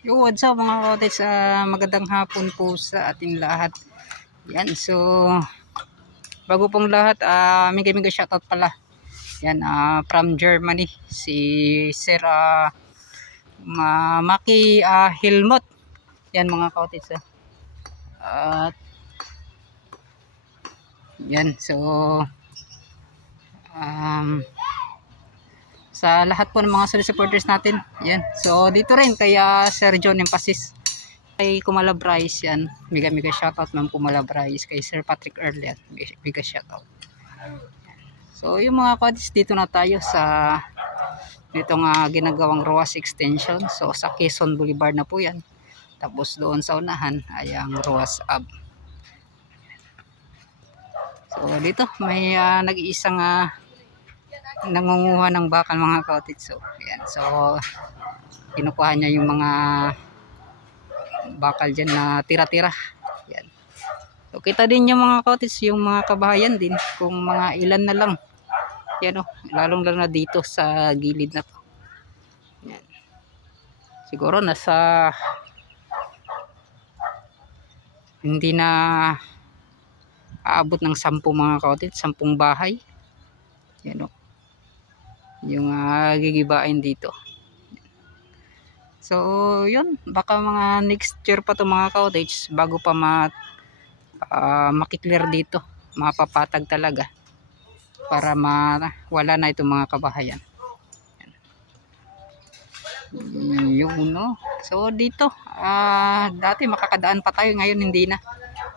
Yo, what's up mga kotes? Magandang hapon po sa ating lahat. Yan, so bago pong lahat, mega shoutout pala. Yan, from Germany, si Sir Maki Helmut. Yan mga kotes. At yan, so um, sa lahat po ng mga solid supporters natin. Yan, so dito rin kaya Sir John Emphasis. Kay Kumala Bryce, yan, mega shoutout ma'am Kumala Bryce, kay Sir Patrick Earl, yan, mega shoutout. So yung mga kodis, dito na tayo sa itong ginagawang ROAS extension. So sa Quezon Boulevard na po yan, tapos doon sa unahan ay ang ROAS Ave. So dito may nag-iisang nangunguha ng bakal mga kodis. So yan, so kinukuha niya yung mga bakal dyan na tira-tira. Yan. So kita din yung mga cottage, yung mga kabahayan din, kung mga ilan na lang. Yan o, lalong lang na dito sa gilid na to. Yan. Siguro nasa hindi na aabot ng 10 mga cottage, 10 bahay. Yan o, yung gigibain dito. So yun, baka mga next year pa to mga cottage bago pa makiklear dito, mapapatag talaga para wala na itong mga kabahayan. Yun no. So dito dati makakadaan pa tayo, ngayon hindi na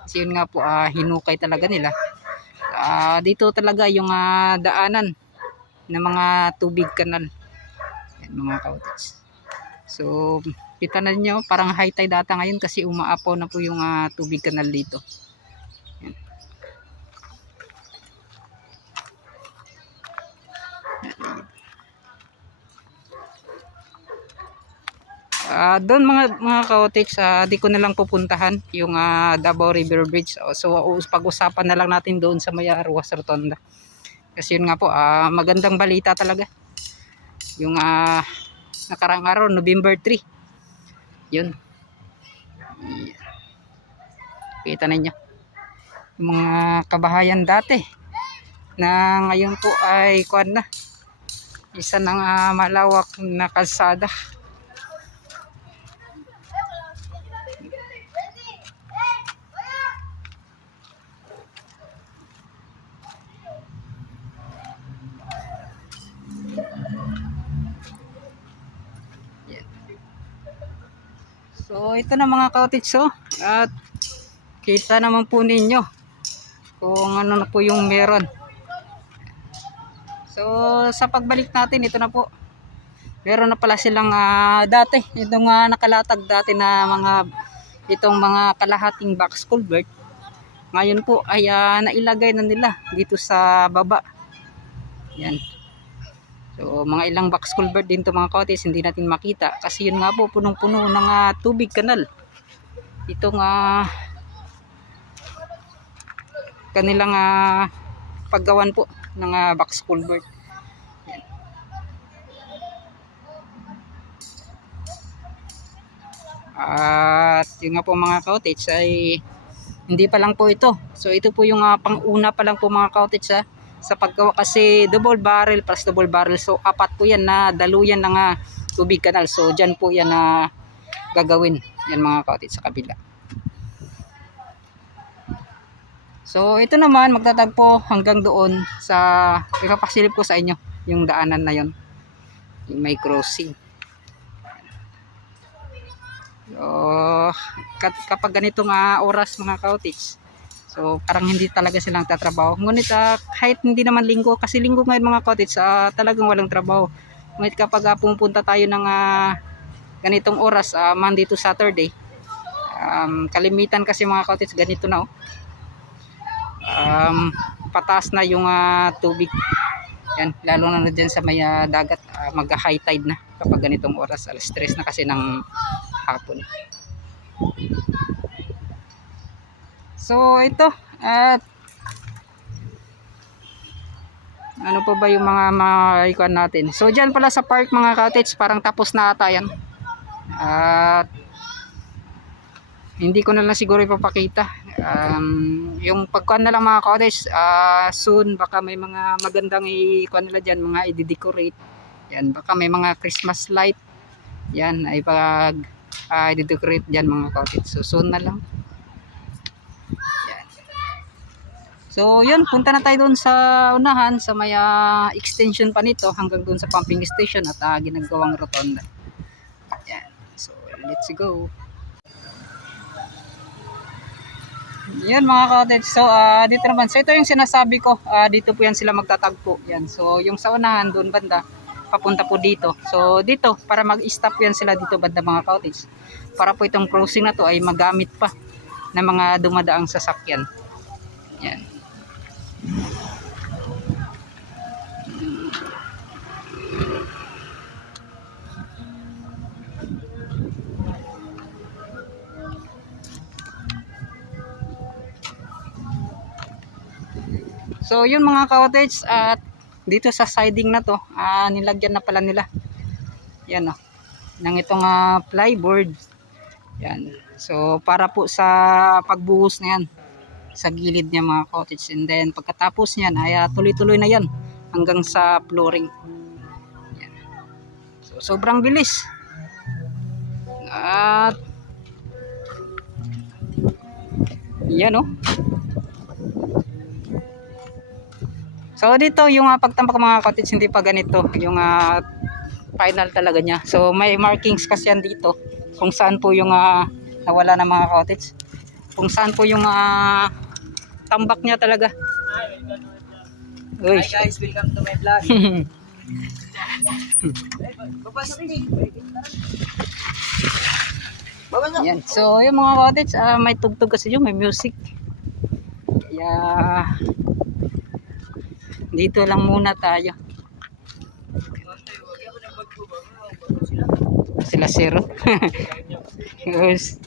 kasi yun nga po, hinukay talaga nila. Dito talaga yung daanan ng mga tubig kanal. Yan, mga kautis. So kita na niyo, parang high tide data ngayon kasi umaapaw na po yung tubig kanal dito. Doon mga ka-OTX, di ko na lang pupuntahan yung Davao River Bridge. So pag-usapan na lang natin doon sa may Ruas Rotonda. Kasi yun nga po, magandang balita talaga. Yung nakarang araw, November 3. Yun. Kita ninyo. Yung mga kabahayan dati na ngayon po ay kuwan na. Isa ng malawak na kalsada. So ito na mga cottage, at kita naman po ninyo kung ano na po yung meron. So sa pagbalik natin, ito na po, meron na pala silang dati itong nakalatag dati na itong mga kalahating box culvert. Ngayon po ay nailagay na nila dito sa baba. Yan. So mga ilang box culvert din to mga cottage, hindi natin makita kasi yun nga po, punong-puno ng tubig kanal. Itong kanilang paggawan po ng box culvert. Yan. At yun nga po mga cottage ay hindi pa lang po ito. So ito po yung pang-una pa lang po mga cottage sa paggawa, kasi double barrel plus double barrel, so apat po yan na daluyan ng tubig kanal. So dyan po yan na gagawin yan mga cottage sa kabila. So ito naman magtatagpo hanggang doon sa ipapasilip ko sa inyo yung daanan na yon, yung may crossing. So kapag ganitong oras mga cottage, so parang hindi talaga silang tatrabaho. Ngunit kahit hindi naman linggo, kasi linggo ngayon mga cottage, talagang walang trabaho. Ngunit kapag pupunta tayo ng ganitong oras, Monday to Saturday, kalimitan kasi mga cottage ganito na pataas na yung tubig. Yan, lalo na dyan sa may dagat, mag high tide na kapag ganitong oras, alas 3 na kasi ng hapon. So ito, at ano pa ba yung mga ikuan natin. So dyan pala sa park mga cottage, parang tapos na ata yan. At hindi ko na lang siguro ipapakita. Yung pagkuhan na lang mga cottage, soon baka may mga magandang ikuhan nila dyan, mga i-decorate. Yan, baka may mga Christmas light. Yan, ay pag i-decorate dyan mga cottage. So soon na lang. Yan. So yun, punta na tayo doon sa unahan, sa may extension pa nito hanggang doon sa pumping station at ginagawang rotonda. Yan. So let's go. Yan mga cottage. So dito naman. So ito yung sinasabi ko. Dito po yan sila magtatagpo. Yan. So yung sa unahan doon banda papunta po dito. So dito para mag-stop yan sila dito banda mga cottage. Para po itong crossing na to ay magamit pa ng mga dumadaang sasakyan. Yan. So yun mga cottage, at dito sa siding na to, nilagyan na pala nila. Yan oh, ng itong plyboard. Yan. So para po sa pagbuhos na yan sa gilid niya mga cottage, and then pagkatapos niyan ay tuloy-tuloy na yan hanggang sa flooring. Yan. So sobrang bilis. At yan oh. So dito yung pagtampak mga cottage hindi pa ganito yung final talaga niya. So may markings kasi yan dito kung saan po yung nawala ng mga cottage. Kung saan po yung tambak niya talaga. Uy. Hi guys, welcome to my vlog. Yan. So yung mga cottage may tugtog kasi yung may music. Kaya dito lang muna tayo. Sila zero. Yes.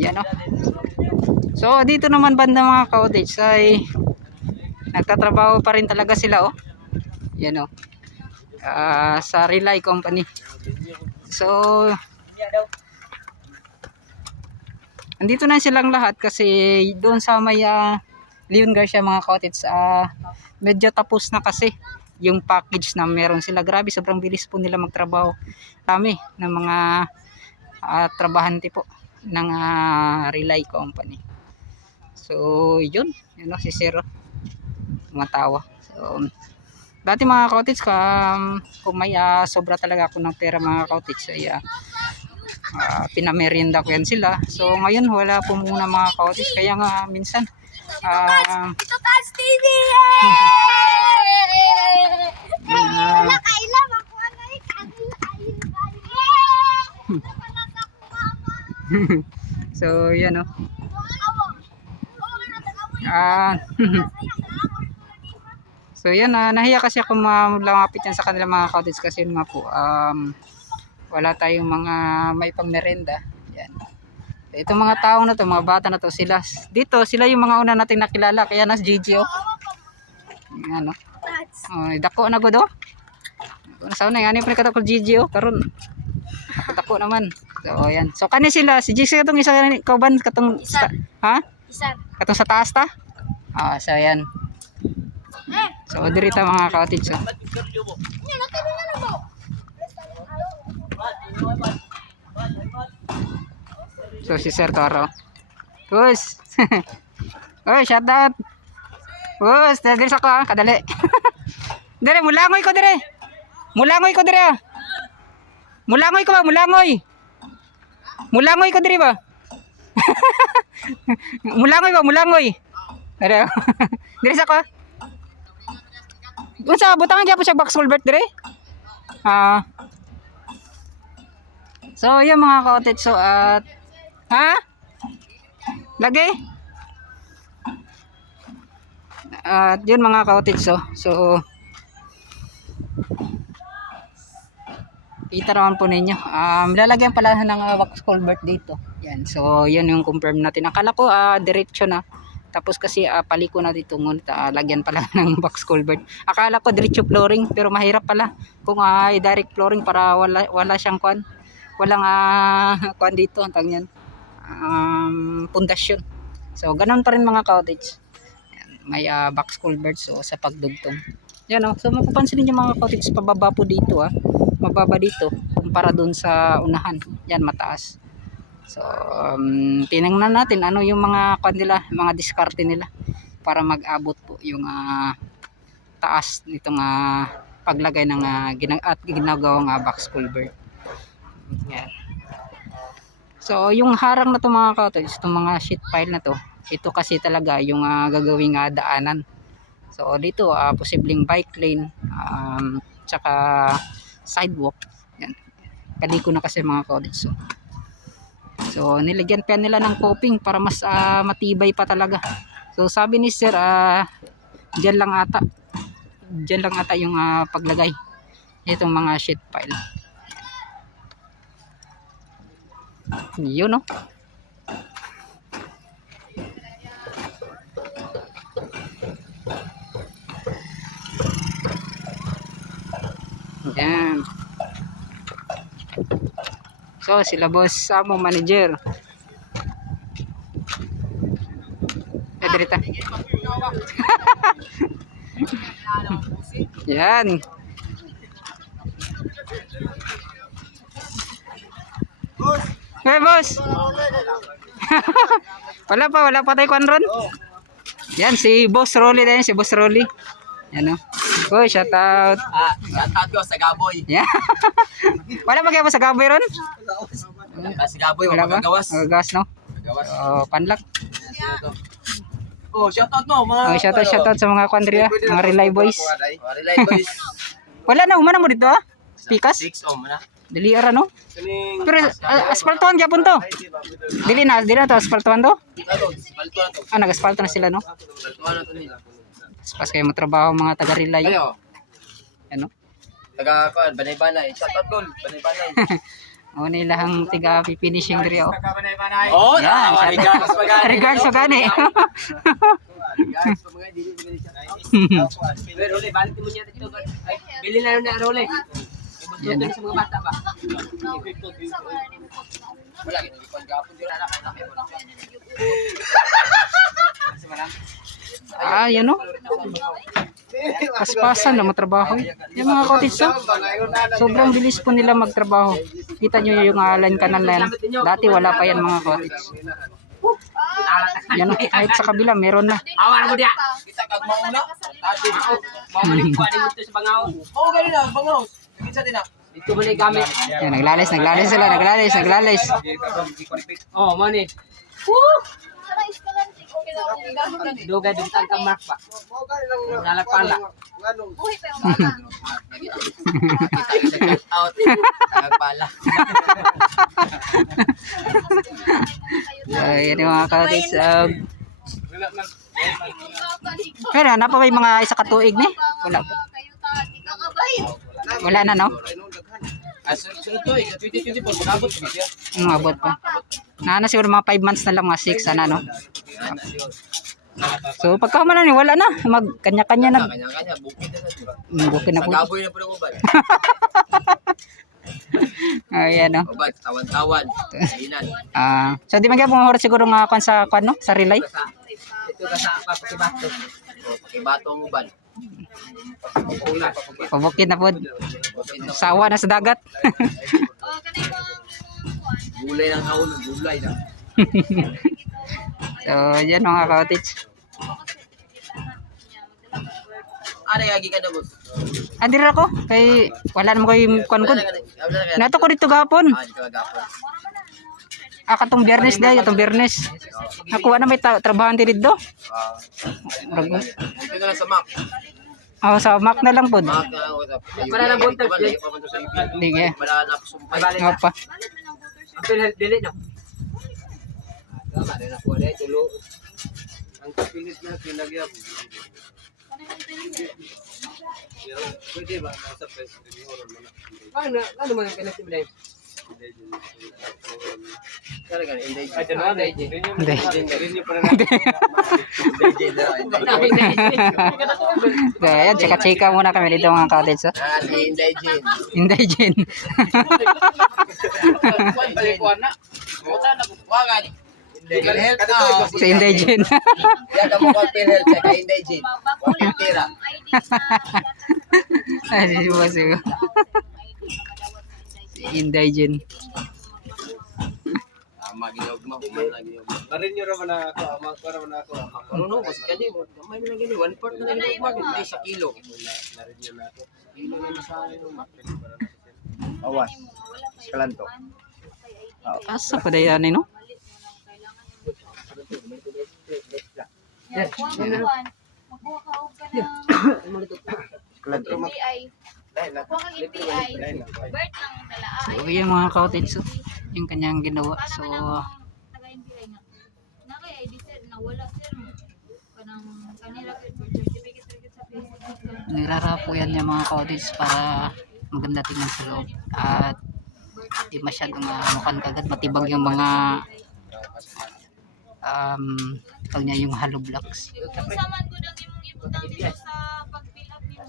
Yan o. So dito naman banda mga cottage ay nagtatrabaho pa rin talaga sila oh. Yan o. Sa Relay Company. So andito na silang lahat kasi doon sa may Leon Garcia mga cottage medyo tapos na kasi yung package na meron sila. Grabe, sobrang bilis po nila magtrabaho. Dami ng mga trabahante po ng Relay Company. So yun si Zero matawa. So dati mga cottage kung may sobra talaga ako ng pera mga cottage ay pinamerienda ko yan sila. So ngayon wala po muna mga cottage, kaya nga minsan Ito Taas TV! Nakailam ako ano so yan o. So yan nahiya kasi ako lumapit yan sa kanila mga cottage kasi yun nga po wala tayong mga may pangmerenda. Yan. Itong mga taong na to, mga bata na to, sila yung mga una nating nakilala. Kaya nas Gigi oh. Ano? Oh, dako na ko do. Sa una yani pre kato ko Gigi oh, karon. Dako naman. So ayan. So kani sila si Gigi katong isa kauban katong ha? Isan. Katong sa taas ta? So ayan. So dirita mga cottage oh. So si Sir Toro. Bus. Oy, shout out. Bus, dali sa ko kadali. Dire mulangoy ko dire. Mulangoy ko dire. Mulangoy ko ba, mulangoy. Mulangoy ko dire ba? Mulangoy ba, mulangoy. Dire. Dire sa ko. Unsa butangan gyapon siya box culvert dire? So yan mga cottage, so at lagi at yun mga cottage so kita naman po ninyo lalagyan pala ng wax culvert dito yan. So yun yung confirm natin, akala ko diretso na Tapos kasi paliko na dito, ngunit lagyan pala ng box culvert. Akala ko diretso flooring, pero mahirap pala kung direct flooring para wala siyang kwan. Walang kwan dito, ang tawag niyan, pundasyon. So ganun pa rin mga cottage. Ayan, may box culvert so sa pagdugtong. Yan so mapapansin niyo mga cottage, pababa po dito mababa dito kumpara doon sa unahan. Yan mataas. So, tinangnan natin ano yung mga kanila, mga diskarte nila para mag-abot po yung taas nitong paglagay ng ginagawang box culvert. Yan. So, yung harang na to mga cottage, itong mga sheet pile na to, ito kasi talaga yung gagawing daanan. So, dito posibleng bike lane, tsaka sidewalk. Yan. Paliko na kasi mga cottage. So nilagyan pa nila ng coping para mas matibay pa talaga. So sabi ni sir, dyan lang ata yung paglagay itong mga sheet pile. Yun no. Yan. So sila boss mo manager. Dirita. Yan. Hey boss. wala pa tayo kwan ron. Yan si Boss Rolly din, si Boss Rolly. Yan oh, shout out. Shout out ko sa Gaboy. Yeah. Wala ba kayo sa Gaboy ron? Sa Gaboy, Wala ba? magagawas. Magawas no? Panlak. Oh, shout out mo mga. Shout out sa mga kwandria, mga Relay Boys. Relay boys. Wala na, umana mo dito Pikas? 6 na. Dili ara no? Pero asfaltuhan gyapon to. Dili na to asfaltuhan to. Asfalto na to. Nag-asfalto na sila no? Asfaltuhan na to nila. Pas kayo matrabaho mga taga Relay. Ayo. Ano? Taga kuan, banay-banay. Shout out tol, banay-banay. O nila ang tiga finishing diri oh. Oh, Yan, regards pa gani. Regards sa gani. Regards pa mga dili Pero Role, balik mo niya dito. Bili na na Role. Ibutod sa mga bata ba? Wala gid ipon gapon dira na kay Yun no? Paspasan na matrabaho. Yung mga cottage sobrang bilis po nila magtrabaho. Kita nyo yung line canal na yan. Dati wala pa yan mga cottage. Yan kahit sa kabila meron na. Awan mo dia. Kita kag mauna. Tadi mamalik pa ni mo sa bangaw. Oh, gani na bangaw. Kinsa din na. Dito mo ni gamit. Yan naglalis sila. Oh, money. Dugay din tang mark pa. Nalagpala. Out. Nalagpala. Yan yung mga cottage. Pero na pa may mga isa katuig ni? Wala pa. Wala na no? Sunod to 2024 magabot pa siya. Umabot pa. Na siguro mga 5 months na lang, mga 6 no? So pagka man ni wala na, mag kanya-kanya na. Kanya-kanya bukid na sa. Bukid na po. Gaboy na po ng uban. Ayan no. Uban, tawan-tawan. Hinan. So di man gyud mo siguro nga kan sa no, sa relay. Ito ka sa pakibato. Pakibato ang uban. Pula. Pabukid na po. Sawa na sa dagat. Gulay ng kaon, gulay na. So yan mga cottage. Ano yagi ka na boss? Andir ako kay wala naman koy kuan. Nato ko dito gapon. Dito gapon. Katong Biyernes day, itong Biyernes. Nakuha na may trabaho dito. Dito na sa map. Sa Mac na lang po. Para na buntas dyan. Sige. Wala na sumpay. Nga pa. Apel dili na. Tama na po na tulo. Ang pilit na pinagyan. Pwede ba nasa president mo na? Ano man ang pinagsimulay? Talaga, Inday Jin. Hindi. Kaya, tsaka-chika muna kami dito mga cottage. So. Si Inday Jin. Inday Jen. PhilHealth. Si Inday Jen. Yan ang mukhang PhilHealth sa Inday Jin. Wakil tira. Ay, si Boss. Si Inday Jen. Magiyog mo, kuman lang yun. Larin nyo naman ako, ama ko naman ako. Ano, kasi kani mo, may mga gani, 1/4 na lang yung magid, ay sa kilo. Larin nyo na ako. Kilo na yung sa akin, Awas. Kalanto. Asa pa dahil ano, no? Magbuha ka og kanang Kalanto. API. Lain na. Kuha kang API. Lain na. Bert lang dala. So, yung mga cottage. So, yung kanyang ginawa. So, taga-NBI nga. Na kay ID sir na wala sir mo. Kanang kanila birth certificate sa Facebook. nirarapo yan yung mga cottage para maganda tingnan sa loob. At di masyadong mukhang kagad matibag yung mga tawag niya yung hollow blocks. Kung saman ko dang imong ibutang dito sa pag-fill up nimo.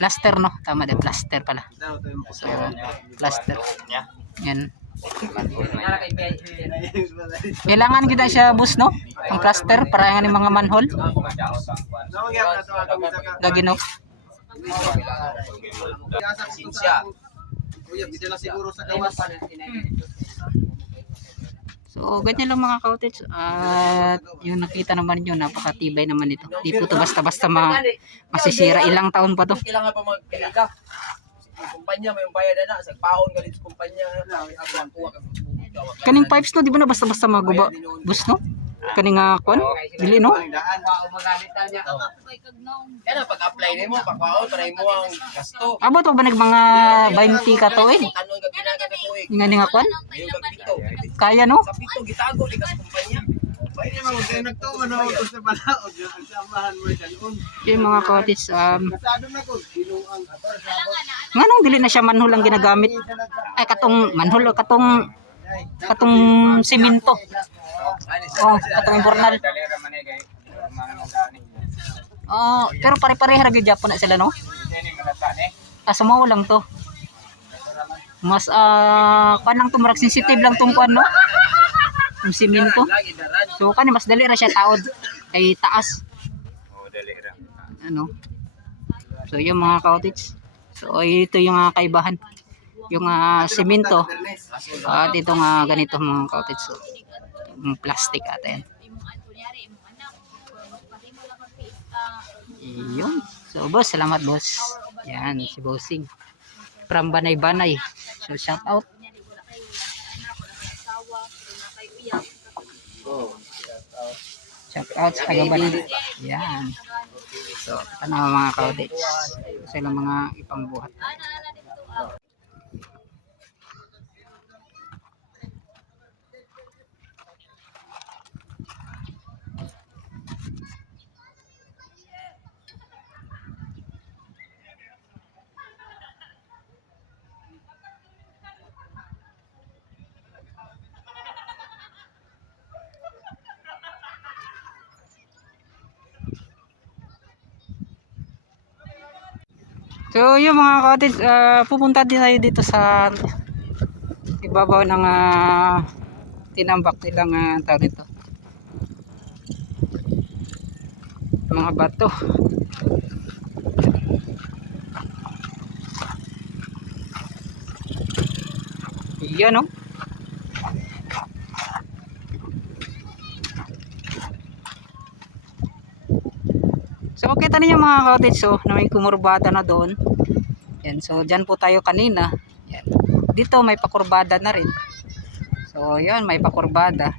Plaster, no? Tama din, plaster pala. So, plaster. Yan. Kailangan kita siya bus, no? Ang plaster para yung mga manhole. Lagi, no? Sinsya. Kuya, bida na siguro sa gawas. So, ganyan lang mga cottage. At yung nakita naman nyo, napakatibay naman ito. Di po ito basta-basta masisira. Ilang taon pa to. Kailangan pa magpilita. Kumpanya, may bayad na. Sa paon ka rin sa kumpanya. Ako ang tuwa ka. Kaning pipes, no? Di ba na basta-basta maguba? Bus, no? Kaning kwan? Dili, no? Kaya na, pag-apply na mo, pag-paon, para mo ang gasto. Abot pa ba mga 20 ka to eh? Ano ang gaginaga na tuig? Nga nga kwan? Yung gagpito. Kaya, no? Sa pito, gitago, likas kumpanya. Pwede naman kung kayo nagtuwa na ako sa palaod. Ang samahan mo dyan. Yung mga cottage, Kasado na ko. Binuang. nga nung dili na siya manhole ang ginagamit. Ay, katong manhole o katong simento. Oh, katong imbornal. Oh, pero pare-pareha ra gyud Japon na sila, no? Sumaw lang to. Mas kanang tumarag sensitive lang tong kwan, no? Yung simento. Lagi daran. So kani mas dali ra siya taod kay taas. Ano? So yung mga cottage. So ito yung kaibahan. Yung simento at ito nga ganito mga cottage. So yung plastic ata yan. Kunyari imong anak. Pahimo lang kag Yun. So boss, salamat boss. Yan si Bossing. From Banay-Banay. So shout out. Shout out sa taga Banay. Yan. So ano mga cottage. Sila mga ipangbuhat. So yung mga cottage, pupunta din tayo dito sa ibabaw ng tinambak nilang tawag nito. Mga bato. Yan, no? So kita niyo mga cottage, so na may kumurbada na doon. Yan, so diyan po tayo kanina. Yan. Dito may pakurbada na rin. So yan, may pakurbada.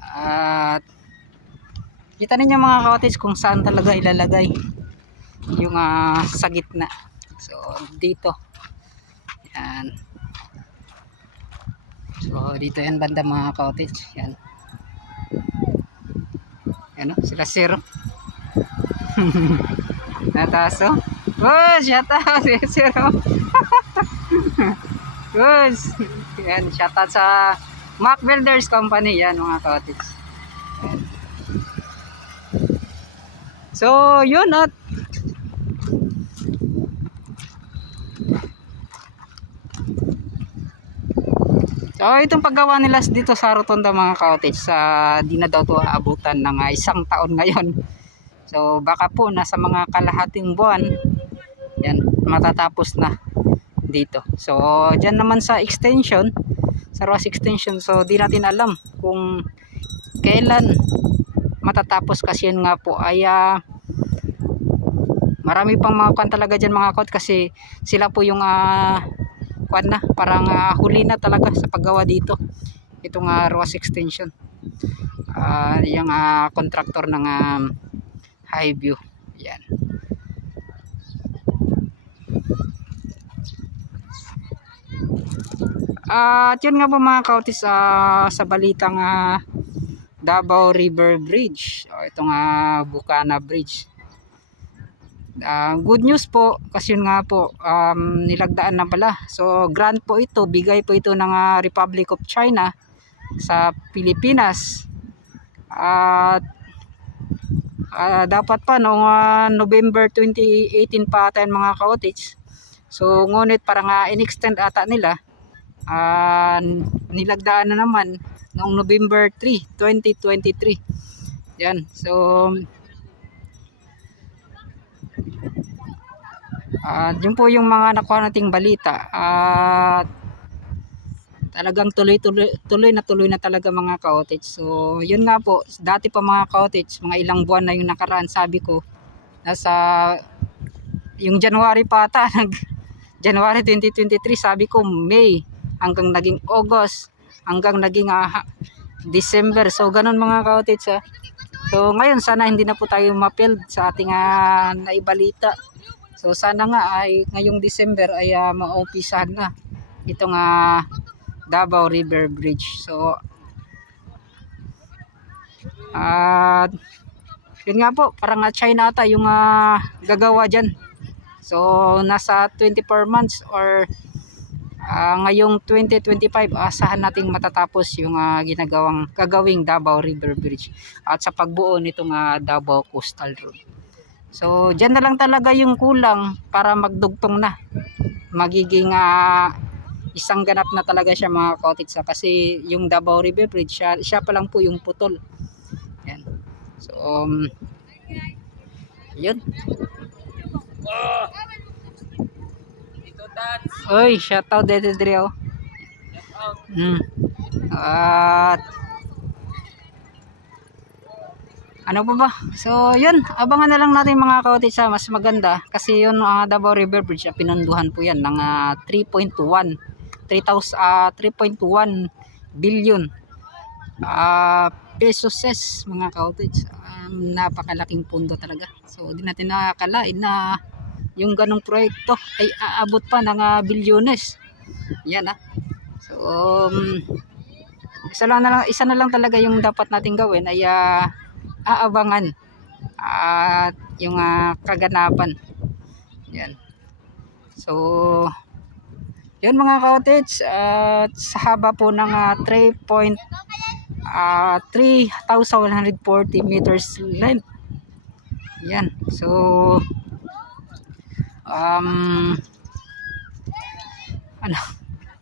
At kita niyo mga cottage kung saan talaga ilalagay yung sa gitna. So dito. Yan. So dito yan banda mga cottage. Yan. Yan, no? Sila zero. Nataso. Oh, shout out si Zero. Good. Yan, shoutout sa Mac Builders Company. Yan mga ka-otics. So, yun at so, itong paggawa nila dito sa Rotonda mga ka-otics, di na daw to aabutan ng isang taon ngayon. So, baka po nasa mga kalahating buwan, yan, matatapos na dito. So, dyan naman sa extension, sa ROAS extension, so di natin alam kung kailan matatapos kasi yun nga po ay marami pang mga kwan talaga dyan mga kot kasi sila po yung kwan na, parang huli na talaga sa paggawa dito itong ROAS extension, yung contractor ng Highview. Yan. At yun nga po mga kautis, sa balitang Davao River Bridge, itong Bukana Bridge, good news po kasi yun nga po, nilagdaan na pala. So grant po ito, bigay po ito ng Republic of China sa Pilipinas. At dapat pa noong November 2018 pa ata mga kautis. So ngunit parang in-extend ata nila, nilagdaan na naman noong November 3, 2023. Yan. So yun po yung mga nakuha nating balita. Talagang tuloy na talaga mga ka-outage. So yun nga po, dati pa mga ka-outage, mga ilang buwan na yung nakaraan, sabi ko nasa yung January pa ata January 2023, sabi ko May hanggang naging August, hanggang naging December. So ganun mga ka-outage. So ngayon sana hindi na po tayo ma-failed sa ating naibalita. So sana nga ay ngayong December ay maumpisahan na itong Davao River Bridge. So yun nga po, parang China ata yung gagawa dyan. So nasa 24 months or ngayong 2025 asahan nating matatapos yung gagawing Davao River Bridge at sa pagbuo nitong Davao Coastal Road. So dyan na lang talaga yung kulang para magdugtong na, magiging isang ganap na talaga siya mga ka-outage, kasi yung Davao River Bridge siya pa lang po yung putol. Yan. So yun. Oy, shoutout dito Drio. At ano pa ba? So yun, abangan na lang natin mga ka-outage, mas maganda kasi yun Davao River Bridge, pinunduhan po yan ng 3.1 billion pesos mga ka-outage. Napakalaking pundo talaga. So di natin nakakalain na yung ganong proyekto ay aabot pa ng bilyones. Yan So isa na lang talaga yung dapat natin gawin ay aabangan at yung kaganapan. Yan. So yun mga ka-outage, sa haba po ng 3,140 meters length. Yan. So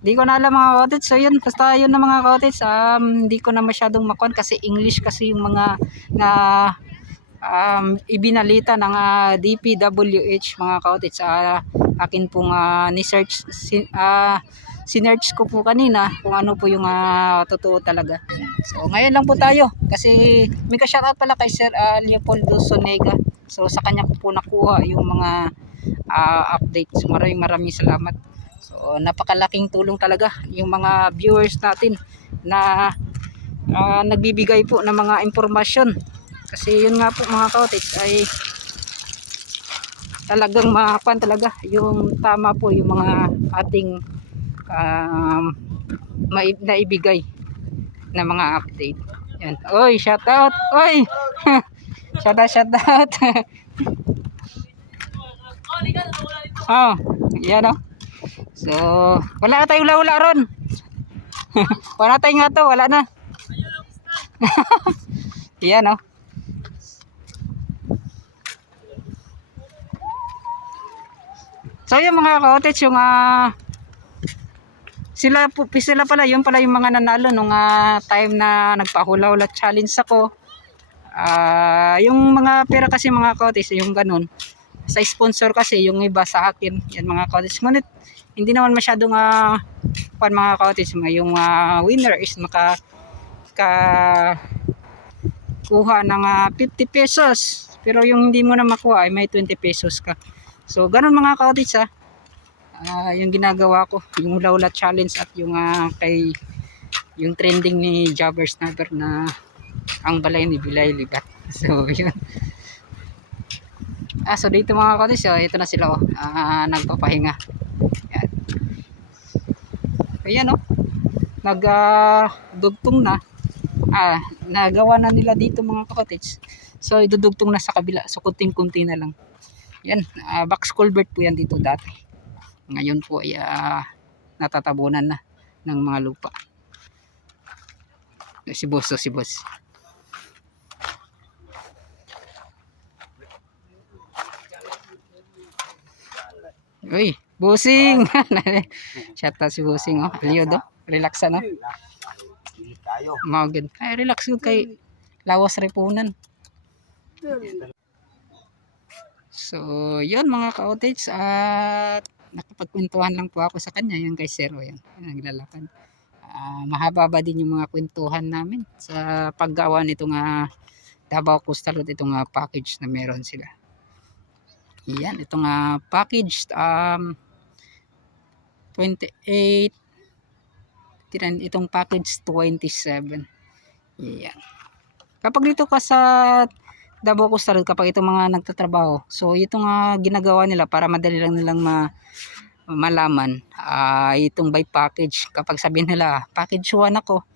di ko na alam mga ka-outage. So yun, basta yun na mga ka-outage. Hindi ko na masyadong makuan kasi English kasi yung mga na ibinalita ng DPWH mga ka-outage. Akin pong ni-search, sinearch ko po kanina kung ano po yung totoo talaga. So ngayon lang po tayo kasi may ka-shoutout pala kay Sir Leopoldo Sonega. So sa kanya ko po nakuha yung mga updates. Maraming salamat. So napakalaking tulong talaga yung mga viewers natin na nagbibigay po ng mga impormasyon. Kasi yun nga po mga ka-outage ay talagang mapan talaga yung tama po yung mga ating naibigay na mga update. Yan. Oy, shout out. Oy. shout out. Oh, yan So, wala na tayong hula-hula ron. Wala tayong nga to, wala na. Yan oh. So yung mga ka-cottage, yung sila pala, yung pala yung mga nanalo nung time na nagpahula-hula challenge ako. Yung mga pera kasi mga ka-cottage, yung ganun. Sa sponsor kasi, yung iba sa akin, yan mga ka-cottage. Ngunit, hindi naman masyadong mga ka-cottage, yung winner is kuha ng 50 pesos. Pero yung hindi mo na makuha ay may 20 pesos ka. So, ganun mga ka-cottage yung ginagawa ko, yung hula-hula challenge at yung yung trending ni Jabber Sniper na ang balay ni Bilay Libat. So, yun. So dito mga ka-cottage, ito na sila nagpapahinga. Yan. Ayan nagdugtong na. Nagawa na nila dito mga ka-cottage. So idudugtong na sa kabila. So kunting-kunti na lang. Yan, box culvert po yan dito dati. Ngayon po ay natatabunan na ng mga lupa. Si boss. Uy, bossing. Shout out si bossing Aliyo relax na. Magod. Ay relax good kay lawas repunan. So, yun mga ka-cottage at nakapagkwentuhan lang po ako sa kanya, yung kay Sir yan, naglalakad. Mahaba ba din yung mga kwentuhan namin sa paggawa nitong Davao Coastal Road, itong package na meron sila. Yan, itong package 28 itong package 27. Yan. Kapag dito ka sa Davao Coastal Road, kapag itong mga nagtatrabaho, so itong ginagawa nila para madali lang nilang malaman itong by package. Kapag sabihin nila package 1 ako,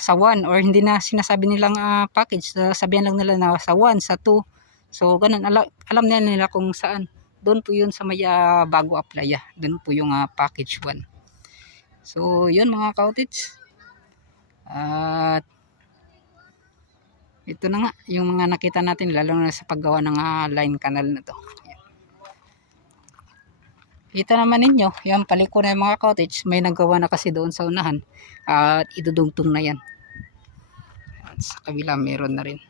sa 1 or hindi na sinasabi nilang package, sabihin lang nila na sa 1, sa 2. So ganun, alam nila kung saan. Doon po yun sa may bago apply, doon po yung package 1. So yun mga ka-cottage. At ito na nga yung mga nakita natin, lalo na sa paggawa ng line canal na to. Kita naman ninyo, yung paliko na yung mga cottage, may nagawa na kasi doon sa unahan at idudugtong na yan. At sa kabila meron na rin.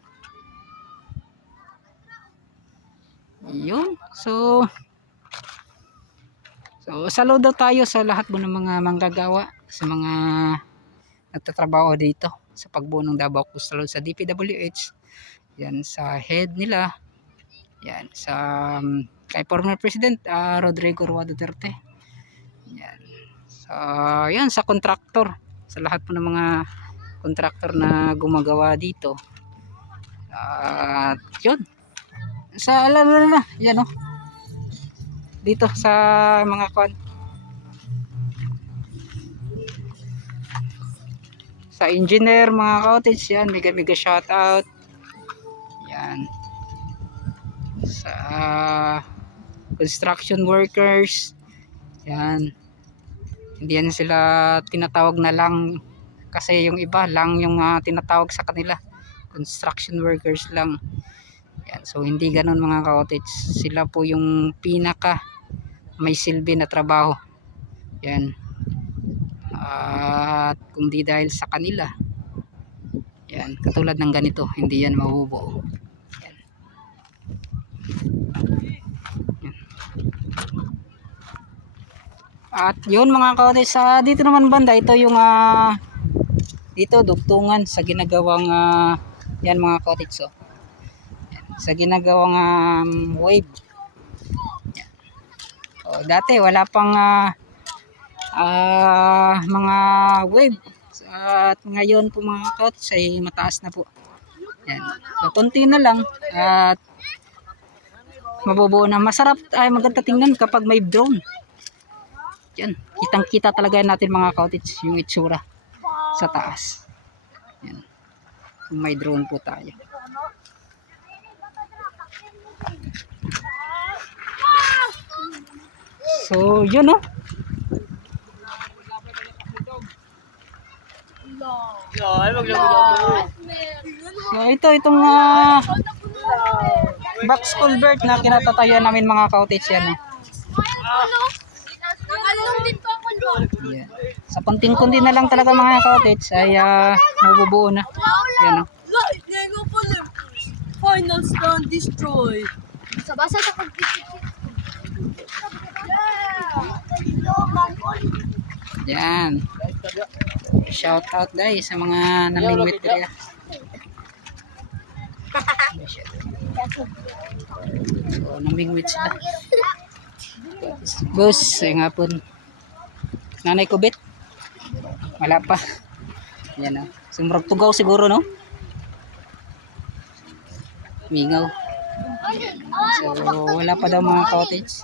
Yun. So saludo tayo sa lahat mo ng mga manggagawa, sa mga nagtatrabaho dito sa pagbuo ng Davao Coastal Road, sa DPWH. Yan sa head nila. Yan sa kay former President Rodrigo Roa Duterte. Yan. So yan sa contractor, sa lahat po ng mga contractor na gumagawa dito. At yun. Sa alala na, yan dito sa mga sa engineer mga ka-cottage, yan, mega shout out. Yan. Sa construction workers, yan, hindi yan sila tinatawag na lang, kasi yung iba lang yung tinatawag sa kanila, construction workers lang. Yan. So hindi ganun mga ka-cottage, sila po yung pinaka may silbi na trabaho. Yan. At kung di dahil sa kanila, yan, katulad ng ganito, hindi yan mabubuo. Yan. Yan. At yun mga ka-cottage, dito naman banda, ito yung dito dugtungan sa ginagawang yan mga ka-cottage, yan, sa ginagawang wave. Yan. Dati wala pang mga wave, at ngayon po mga ka-cottage ay mataas na po. Yan. So konti na lang at mabubuo na. Masarap ay maganda tingnan kapag may drone. Yan, kitang kita talaga natin mga ka-cottage yung itsura sa taas. Yan. Kung may drone po tayo. So yun Ay, maglago-lago. So itong box culvert na kinatatayuan namin mga cottage yan. Yan. Sa konting-kunti na lang talaga mga cottage ay mabubuo na. Yan o. Final stand destroy. Basa sa pagpipit. Yan. Shout out guys sa mga namingwit area. So namingwit sila. Boss, nga po. Nanay ko bit. Wala pa. Yan o. Sumurag tugaw siguro no? Mingaw. So wala pa daw mga cottage.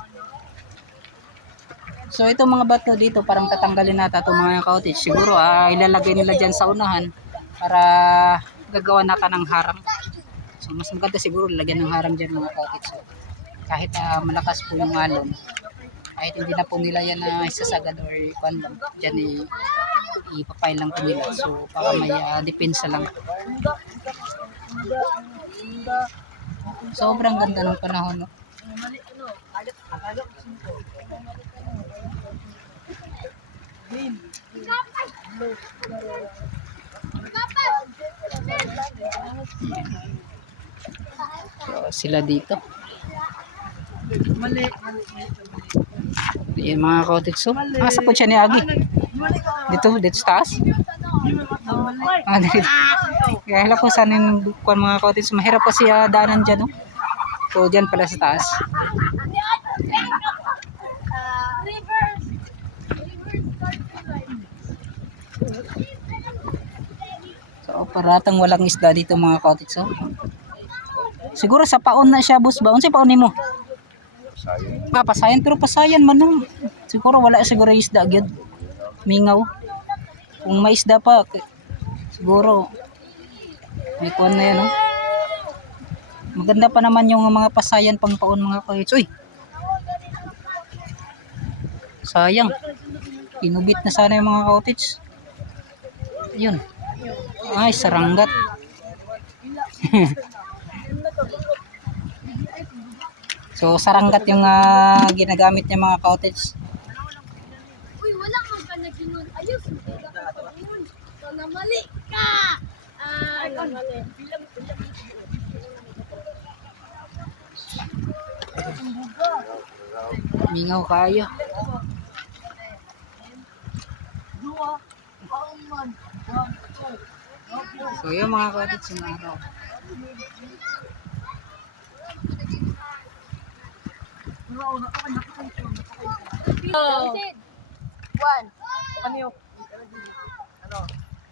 So itong mga bato dito parang tatanggalin nata itong mga cottage. Siguro ilalagay nila dyan sa unahan para gagawa nata ng harang. So mas maganda siguro lagyan ng harang dyan mga cottage. So, kahit malakas po yung alon, kahit hindi na po nila yan isasagad or ikwan lang, dyan ipapay lang po nila. So para may depensa lang. Sobrang ganda ng panahon. No? So, sila dito. Yan mga cottage. So, asa po siya ni Agi? Dito sa taas? Dito. Kaya hala kung saan yung mga cottage. Mahirap pa siya daanan dyan. No? So, dyan pala sa taas. So, paratang walang isda dito mga cottage. So, siguro sa paon na siya, boss ba? Unsay paon nimo? Pasayan, pero pasayan man no. Siguro wala siguro isda gyud. Mingaw. Kung may isda pa, siguro may kuwan na yan, no? Maganda pa naman yung mga pasayan pang paon mga cottage. Uy! Sayang. Inubit na sana yung mga cottage. Ayun. Ay, saranggat. So, saranggat yung ginagamit niya mga cottage. Uy, wala kang ka naginon. Ayos. Namali ka. Namali. Mingaw kayo. So, yung mga cottage yung araw.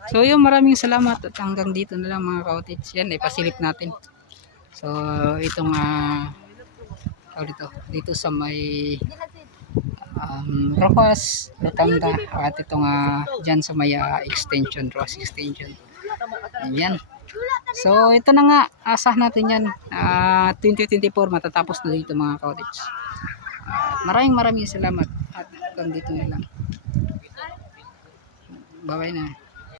So yun, maraming salamat at hanggang dito na lang mga cottage. Yan, ipasilip natin. So itong dito sa may Rojas, Lutanga at itong dyan sa may extension, Rojas extension. Ayan. So ito na nga, asah natin yan. 2024 matatapos na dito mga cottage. Maraming salamat at hanggang dito na lang. Bye-bye na.